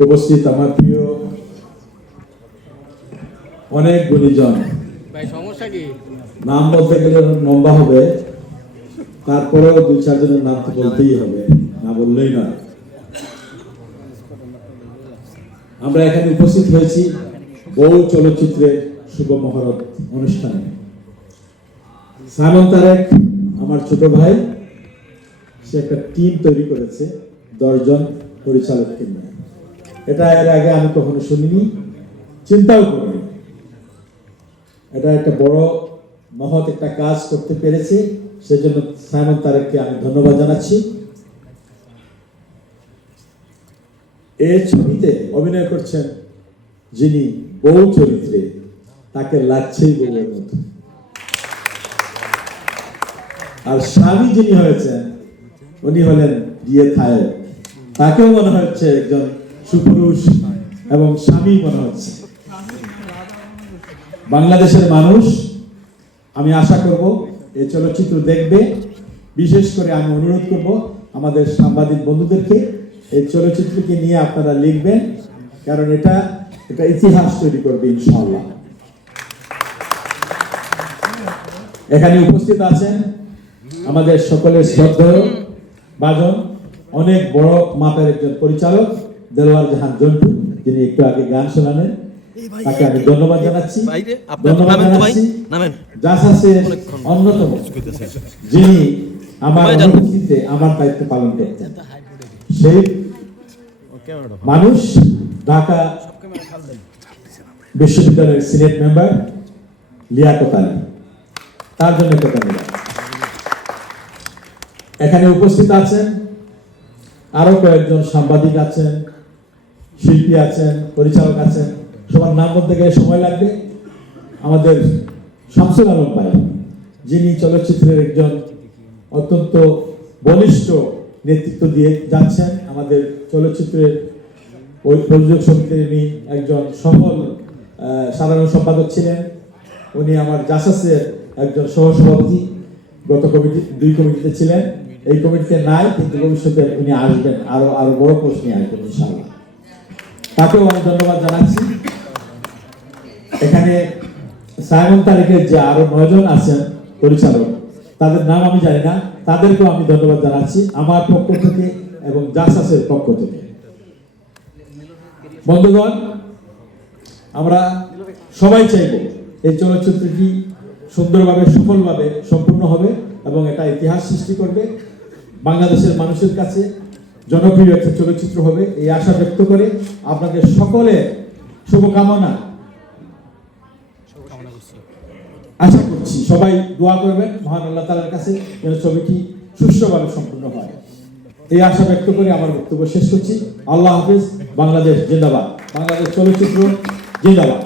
উপস্থিত আমার প্রিয় অনেক গুণীজন, নাম বলতে গেলে লম্বা হবে, তারপরেও দুই চারজনের নাম তো বলতেই হবে, না বললেই না। আমরা এখানে উপস্থিত হয়েছি বহু চলচ্চিত্রের শুভ মহরত অনুষ্ঠানে। সাইমন তারেক আমার ছোট ভাই, সে একটা টিম তৈরি করেছে 10 জন পরিচালককে নিয়ে। এটা এর আগে আমি কখনো শুনিনি, চিন্তাও করিনি। এটা একটা বড় মহৎ একটা কাজ করতে পেরেছে, সেজন্য সাইমন তারেককে আমি ধন্যবাদ জানাচ্ছি। এই ছবিতে অভিনয় করছেন যিনি বউ চরিত্রে, তাকে লাগছেই বউয়ের মতো। আর স্বামী যিনি হয়েছেন উনি হলেন বিয়ে থায়েব, তাকেও মনে হচ্ছে একজন সুপুরুষ এবং স্বামী মনে হচ্ছে। বাংলাদেশের মানুষ, আমি আশা করব এই চলচ্চিত্র দেখবে। বিশেষ করে আমি অনুরোধ করব আমাদের সাংবাদিক বন্ধুদেরকে এই চলচ্চিত্রকে নিয়ে আপনারা লিখবেন, কারণ এটা ইতিহাস তৈরি করবে ইনশাআল্লাহ। এখানে উপস্থিত আছেন আমাদের সকলের শ্রদ্ধেয় ভাজন, অনেক বড় মাপের একজন পরিচালক দেলোয়ার জাহান জন্টু, যিনি একটু আগে গান শোনালেন, তাকে আমি ধন্যবাদ জানাচ্ছি। জাসাসের অন্যতম, যিনি আমার অনুপস্থিতিতে আমার দায়িত্ব পালন করতেন, সেই মানুষ ঢাকা বিশ্ববিদ্যালয়ের সিনেট মেম্বার লিয়াকত আলী, তার জন্য এখানে উপস্থিত আছেন আরো কয়েকজন সাংবাদিক আছেন, শিল্পী আছেন, পরিচালক আছেন, সবার নাম বলতে গেলে সময় লাগবে। আমাদের শামসুল আলম ভাই, যিনি চলচ্চিত্রের একজন অত্যন্ত বলিষ্ঠ নেতৃত্ব দিয়ে যাচ্ছেন, আমাদের চলচ্চিত্রের ওই প্রযোজক সমিতির উনি একজন সফল সাধারণ সম্পাদক ছিলেন। উনি আমার জাসাসের একজন সহসভাপতি, গত দুই কমিটিতে ছিলেন, এই কমিটিতে নাই, কিন্তু ভবিষ্যতে উনি আসবেন, আরো বড় পোস্ট নিয়ে আসবেন ইনশাআল্লাহ। তাকেও আমি ধন্যবাদ জানাচ্ছি। এখানে সাইমন তারেকের যে আরো 9 জন আছেন পরিচালক, তাদের নাম আমি জানি না, তাদেরকেও আমি ধন্যবাদ জানাচ্ছি আমার পক্ষ থেকে এবং জাসাসের পক্ষ থেকে। বন্ধুগণ, আমরা সবাই চাইব এই চলচ্চিত্রটি সুন্দরভাবে সফলভাবে সম্পূর্ণ হবে এবং এটা ইতিহাস সৃষ্টি করবে, বাংলাদেশের মানুষের কাছে জনপ্রিয় একটা চলচ্চিত্র হবে, এই আশা ব্যক্ত করে আপনাদের সকলের শুভকামনা আশা করছি। সবাই দোয়া করবেন মহান আল্লাহ তাআলার কাছে যেন ছবিটি সুষ্ঠুভাবে সম্পূর্ণ হয়, এই আশা ব্যক্ত করে আমার বক্তব্য শেষ করছি। আল্লাহ হাফেজ। বাংলাদেশ জিন্দাবাদ, বাংলাদেশ চলচ্চিত্র জিন্দাবাদ।